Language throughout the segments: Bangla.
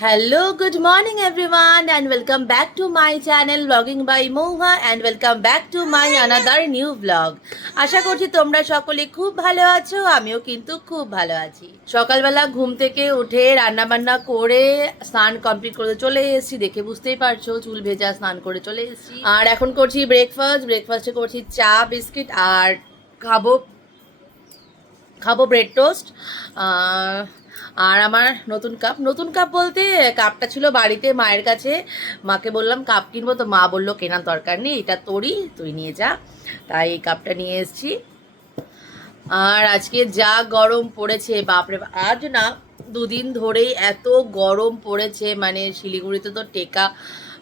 Hello, good morning everyone and welcome back to my channel Vlogging by Moha and welcome back to my another new vlog. আশা করছি তোমরা সকলে খুব ভালো আছো, আমিও কিন্তু খুব ভালো আছি। সকালবেলা ঘুম থেকে উঠে রান্না বান্না করে স্নান কমপ্লিট করে চলে এসেছি, দেখে বুঝতেই পারছো চুল ভেজা স্নান করে চলে এসেছি। আর এখন করছি ব্রেকফাস্টে করছি চা বিস্কিট আর খাবো খাবো ব্রেড টোস্ট। আর আমার নতুন কাপ বলতে কাপটা ছিল বাড়িতে মায়ের কাছে, মাকে বললাম কাপ কিনবো, তো মা বললো কেনার দরকার নেই, এটা তোরই, তুই নিয়ে যা। তাই এই কাপটা নিয়ে এসেছি। আর আজকে যা গরম পড়েছে বাপরে, আজ না দুদিন ধরেই এত গরম পড়েছে, মানে শিলিগুড়িতে তো টেকা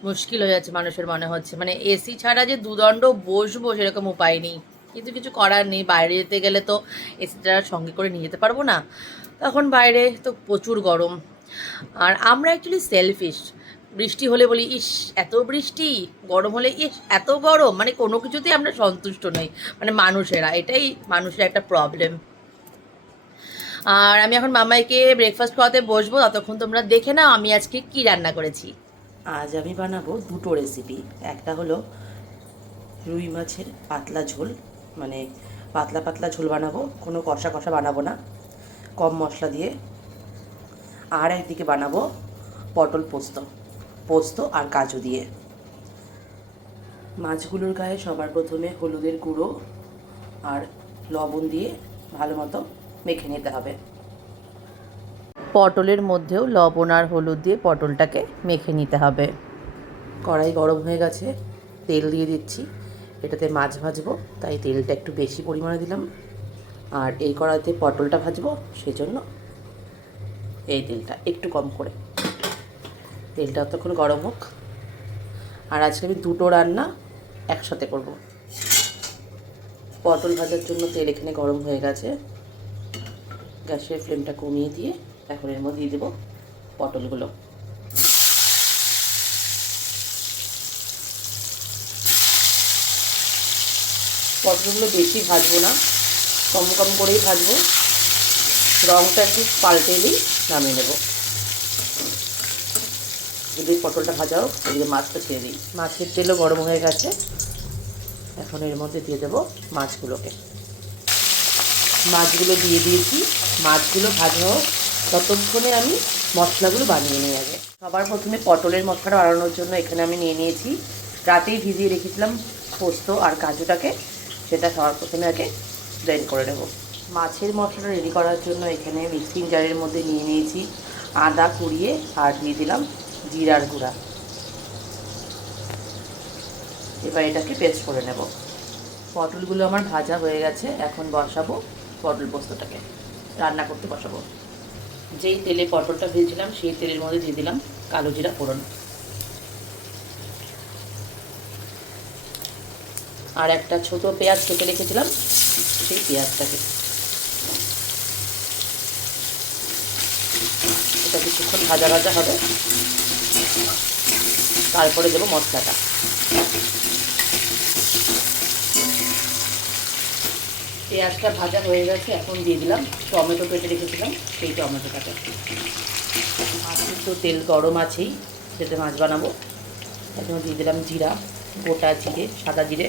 মুশকিল হয়ে যাচ্ছে মানুষের, মনে হচ্ছে মানে এসি ছাড়া যে দুদণ্ড বসবো সেরকম উপায় নেই, কিন্তু কিছু করার নেই। বাইরে যেতে গেলে তো এসিটা সঙ্গে করে নিয়ে যেতে পারবো না, তখন বাইরে তো প্রচুর গরম। আর আমরা অ্যাকচুয়ালি সেলফিশ, বৃষ্টি হলে বলি ইস এত বৃষ্টি, গরম হলে ইস এত গরম, মানে কোনো কিছুতেই আমরা সন্তুষ্ট নই, মানে মানুষেরা, এটাই মানুষের একটা প্রবলেম। আর আমি এখন মামাইকে ব্রেকফাস্ট খাওয়াতে বসবো, ততক্ষণ তোমরা দেখে নাও আমি আজকে কি রান্না করেছি। আজ আমি বানাবো দুটো রেসিপি। একটা হলো রুই মাছের পাতলা ঝোল, মানে পাতলা পাতলা ঝোল বানাবো, কোনো কষা কষা বানাবো না, কম মশলা দিয়ে। আর একদিকে বানাবো পটল পোস্ত আর কাজু দিয়ে। মাছগুলোর গায়ে সবার প্রথমে হলুদের গুঁড়ো আর লবণ দিয়ে ভালো মতো মেখে নিতে হবে। পটলের মধ্যেও লবণ আর হলুদ দিয়ে পটলটাকে মেখে নিতে হবে। কড়াই গরম হয়ে গেছে, তেল দিয়ে দিচ্ছি। এটাতে মাছ ভাজবো, তাই তেলটা একটু বেশি পরিমাণে দিলাম। আর এই কড়াইতে পটলটা ভাজবো, সেজন্য এই তেলটা একটু কম করে। তেলটা তখন গরম হোক। আর আজকে আমি দুটো রান্না একসাথে করব। পটল ভাজার জন্য তেল এখানে গরম হয়ে গেছে, গ্যাসের ফ্লেমটা কমিয়ে দিয়ে এখন এর মধ্যে দিয়ে দেবো পটলগুলো। পটলগুলো বেশি ভাজবো না, কম কম করেই ভাজবো, রঙটা একটু পাল্টে এলেই নামিয়ে নেব। যদি পটলটা ভাজা হোক, এদিকে মাছটা ছেড়ে দিই। মাছের তেলও গরম হয়ে গেছে, এখন এর মধ্যে দিয়ে দেবো মাছগুলোকে। মাছগুলো দিয়ে দিয়েছি, মাছগুলো ভাজা হোক, ততক্ষণে আমি মশলাগুলো বানিয়ে নিয়ে যাবে। সবার প্রথমে পটলের মশলাটা বানানোর জন্য এখানে আমি নিয়ে নিয়েছি, রাতেই ভিজিয়ে রেখেছিলাম পোস্ত আর কাজুটাকে, সেটা সবার প্রথমে আগে ব্লেন্ড করে নেব। মাছের মশলাটা রেডি করার জন্য এখানে মিক্সিং জারের মধ্যে নিয়ে নিয়েছি আদা কুড়িয়ে, আর দিয়ে দিলাম জিরার গুঁড়া। এবার এটাকে পেস্ট করে নেব। পটলগুলো আমার ভাজা হয়ে গেছে, এখন বসাবো পটল পোস্তটাকে, রান্না করতে বসাবো। যেই তেলে পটলটা ভেজেছিলাম সেই তেলের মধ্যে দিয়ে দিলাম কালো জিরা ফোড়ন, আর একটা ছোট পেঁয়াজ কেটে রেখেছিলাম, সেই পেঁয়াজটাকে এটা কিছুক্ষণ ভাজা ভাজা হবে, তারপরে দেবো মশলাটা। পেঁয়াজটা ভাজা হয়ে গেছে, এখন দিয়ে দিলাম টমেটো কেটে রেখেছিলাম সেই টমেটোটাকে। মাছের তো তেল গরম আছেই, যেতে মাছ বানাবো। এখন দিয়ে দিলাম জিরা, গোটা জিরে, সাদা জিরে,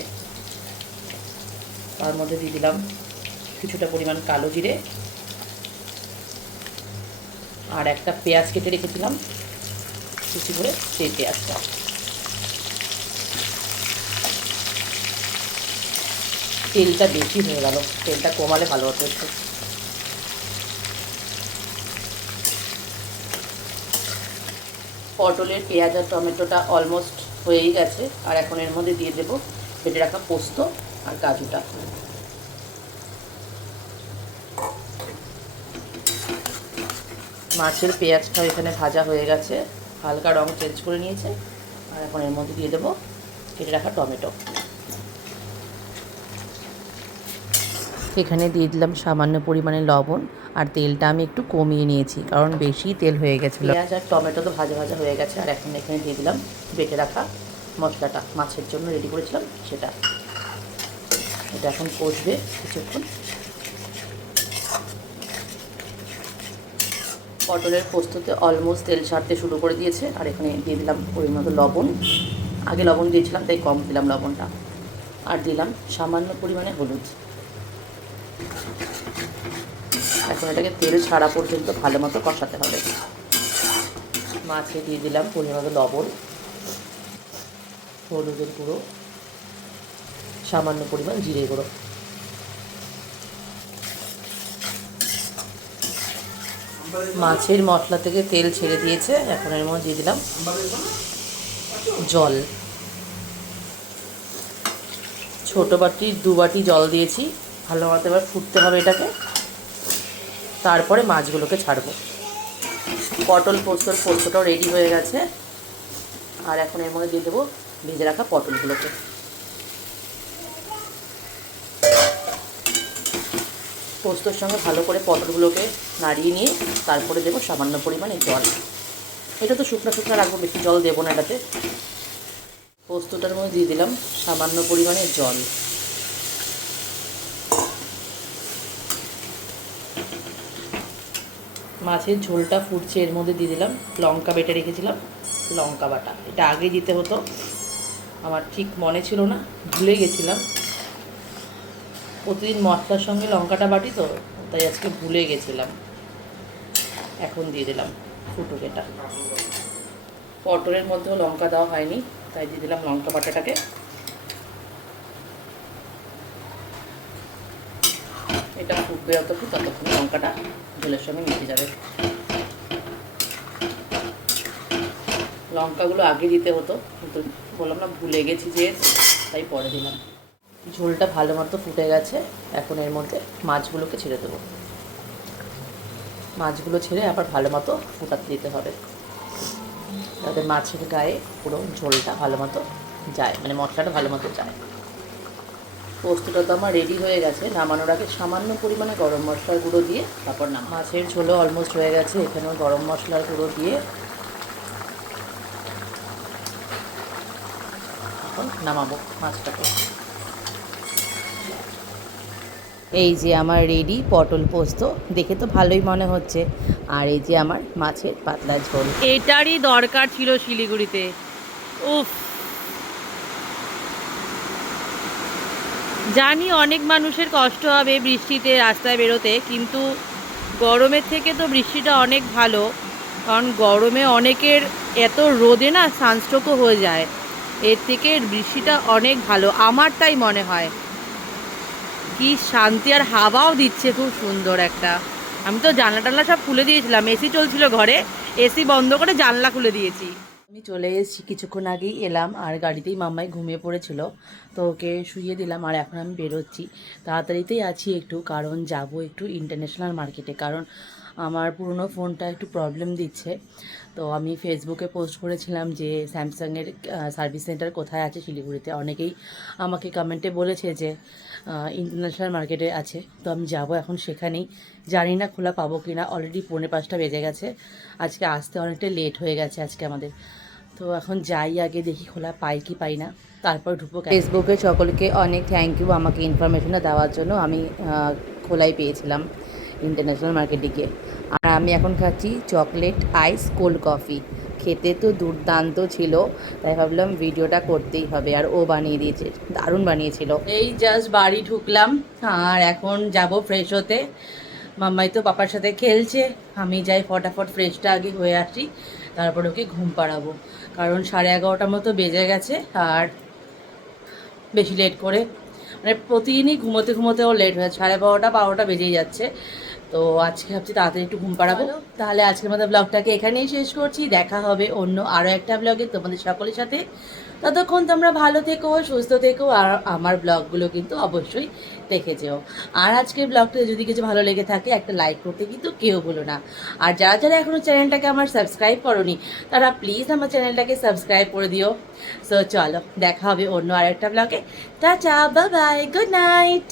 তার মধ্যে দিয়ে দিলাম কিছুটা পরিমাণ কালো জিরে, আর একটা পেঁয়াজ কেটে রেখেছিলাম কুচি করে, সেই পেঁয়াজটা। তেলটা বেশি হয়ে গেল, তেলটা কমালে ভালো হতো একটু। পটলের পেঁয়াজ আর টমেটোটা অলমোস্ট হয়েই গেছে, আর এখন এর মধ্যে দিয়ে দেবো কেটে রাখা পোস্ত আর কাজুটা। মাছের পেঁয়াজটা এখানে ভাজা হয়ে গেছে, হালকা রং চেঞ্জ করে নিয়েছে, আর এখন এর মধ্যে দিয়ে দেবো কেটে রাখা টমেটো। এখানে দিয়ে দিলাম সামান্য পরিমাণে লবণ, আর তেলটা আমি একটু কমিয়ে নিয়েছি কারণ বেশি তেল হয়ে গেছিলো। পেঁয়াজ আর টমেটো তো ভাজা ভাজা হয়ে গেছে, আর এখন এখানে দিয়ে দিলাম বেটে রাখা মশলাটা, মাছের জন্য রেডি করেছিলাম সেটা। এটা এখন কষবে কিছুক্ষণ। পটলের পোস্ততে অলমোস্ট তেল ছাড়তে শুরু করে দিয়েছে। আর এখানে দিয়ে দিলাম পরিমাণ মতো লবণ। আগে লবণ দিয়েছিলাম তাই কম দিলাম লবণটা। আর দিলাম সামান্য পরিমাণে হলুদ। এখন এটাকে তেল ছাড়া পর্যন্ত ভালো মতো কষাতে হবে। মাছে দিয়ে দিলাম পরিমাণ মতো লবণ, হলুদের গুঁড়ো, সামান্য পরিমাণ জিরে গুঁড়ো। মাছের মশলা থেকে তেল ছেড়ে দিয়েছে। এখন এর মধ্যে দিয়ে দিলাম জল। ছোটো বাটির 2 বাটি জল দিয়েছি। ভালো মতো এবার ফুটতে হবে এটাকে, তারপরে মাছগুলোকে ছাড়বো। পটল পোস্তটাও রেডি হয়ে গেছে। আর এখন এর মধ্যে দিয়ে দেবো ভেজে রাখা পটলগুলোকে। পোস্তর সঙ্গে ভালো করে পটলগুলোকে নাড়িয়ে নিয়ে তারপরে দেবো সামান্য পরিমাণে জল। এটা তো শুকনো শুকনো রাখবো, বেশি জল দেবো না এটাতে। পোস্তটার মধ্যে দিয়ে দিলাম সামান্য পরিমাণে জল। মাছের ঝোলটা ফুটছে, এর মধ্যে দিয়ে দিলাম লঙ্কা বেটে রেখেছিলাম, লঙ্কা বাটা। এটা আগে দিতে হতো, আমার ঠিক মনে ছিল না, ভুলে গেছিলাম। প্রতিদিন মশলার সঙ্গে লঙ্কাটা বাটি তো, তাই আজকে ভুলে গেছিলাম। এখন দিয়ে দিলাম ফুটুক এটা। পটলের মধ্যেও লঙ্কা দেওয়া হয়নি, তাই দিয়ে দিলাম লঙ্কা বাটাটাকে। এটা ফুটবে যতক্ষণ, ততক্ষণ লঙ্কাটা ঝোলের সঙ্গে মিশে যাবে। লঙ্কাগুলো আগে দিতে হতো, কিন্তু বললাম না ভুলে গেছি যে, তাই পরে দিলাম। ঝোলটা ভালো মতো ফুটে গেছে। এখন এর মধ্যে মাছগুলোকে ছেড়ে দেবো। মাছগুলো ছেড়ে আবার ভালো মতো ফুটাতে দিতে হবে, যাতে মাছের গায়ে পুরো ঝোলটা ভালো মতো যায়, মানে মশলাটা ভালো মতো যায়। পোস্তটা তো আমার রেডি হয়ে গেছে। নামানোর আগে সামান্য পরিমাণে গরম মশলার গুঁড়ো দিয়ে তারপর মাছের ঝোলও অলমোস্ট হয়ে গেছে। এখানেও গরম মশলার গুঁড়ো দিয়ে এখন নামাবো মাছটাকে। এই যে আমার রেডি পটল পোস্ত, দেখে তো ভালোই মনে হচ্ছে। আর এই যে আমার মাছের পাতলা ঝোল। এটারই দরকার ছিল শিলিগুড়িতে। উফ, জানি অনেক মানুষের কষ্ট হবে বৃষ্টিতে রাস্তায় বেরোতে, কিন্তু গরমের থেকে তো বৃষ্টিটা অনেক ভালো। কারণ গরমে অনেকের এত রোদে না সানস্ট্রোকও হয়ে যায়, এর থেকে বৃষ্টিটা অনেক ভালো আমার তাই মনে হয়। কি শান্তি, আর হাওয়াও দিচ্ছে খুব সুন্দর একটা। আমি তো জানলা টানলা সব খুলে দিয়েছিলাম, এসি চলছিল ঘরে, এসি বন্ধ করে জানলা খুলে দিয়েছি। আমি চলে এসেছি, কিছুক্ষণ আগেই এলাম। আর গাড়িতেই মাম্মাই ঘুমিয়ে পড়েছিল, তো ওকে শুইয়ে দিলাম। আর এখন আমি বেরোচ্ছি, তাড়াতাড়িতেই আছি একটু, কারণ যাব একটু ইন্টারন্যাশনাল মার্কেটে। কারণ আমার পুরনো ফোনটা একটু প্রবলেম দিচ্ছে। তো আমি ফেসবুকে পোস্ট করেছিলাম যে স্যামসাংয়ের সার্ভিস সেন্টার কোথায় আছে শিলিগুড়িতে। অনেকেই আমাকে কমেন্টে বলেছে যে ইন্টারন্যাশনাল মার্কেটে আছে। তো আমি যাব এখন সেখানেই, জানি না খোলা পাবো কি না। অলরেডি 4:45 বেজে গেছে, আজকে আসতে অনেকটা লেট হয়ে গেছে আজকে আমাদের। তো এখন যাই, আগে দেখি খোলা পাই কি পাই না, তারপর ঢুকবো। ফেসবুকে সকলকে অনেক থ্যাংক ইউ আমাকে ইনফরমেশনটা দেওয়ার জন্য। আমি খোলাই পেয়েছিলাম ইন্টারন্যাশনাল মার্কেটে গিয়ে। আর আমি এখন খাচ্ছি চকলেট আইস কোল্ড কফি। খেতে তো দুর্দান্ত ছিল, তাই ভাবলাম ভিডিওটা করতেই হবে। আর ও বানিয়ে দিয়েছে, দারুণ বানিয়েছিল। এই জাস্ট বাড়ি ঢুকলাম, আর এখন যাব ফ্রেশ হতে। মাম্মাই তো পাপার সাথে খেলছে, আমি যাই ফটাফট ফ্রেশটা আগে হয়ে আসি, তারপর ওকে ঘুম পাড়াবো। কারণ 11:30 মতো বেজে গেছে। আর বেশি লেট করে, মানে প্রতিদিনই ঘুমোতে ঘুমোতেও লেট হয়ে 12:30 বেজেই যাচ্ছে। তো আজকে ভাবছি তাড়াতাড়ি একটু ঘুম পাড়াবো। তাহলে আজকের মতো ব্লগটাকে এখানেই শেষ করছি। দেখা হবে অন্য আরও একটা ব্লগে তোমাদের সকলের সাথে। ততক্ষণ তোমরা ভালো থেকো, সুস্থ থেকো। আর আমার ব্লগগুলো কিন্তু অবশ্যই দেখে যেও। আর আজকের ব্লগটা যদি কিছু ভালো লেগে থাকে একটা লাইক করতে কিন্তু কেউ ভুলো না। আর যারা যারা এখনও চ্যানেলটাকে আমার সাবস্ক্রাইব করোনি, তারা প্লিজ আমার চ্যানেলটাকে সাবস্ক্রাইব করে দিও। সো চলো, দেখা হবে অন্য আরেকটা ব্লগে। Tata, bye bye, good night.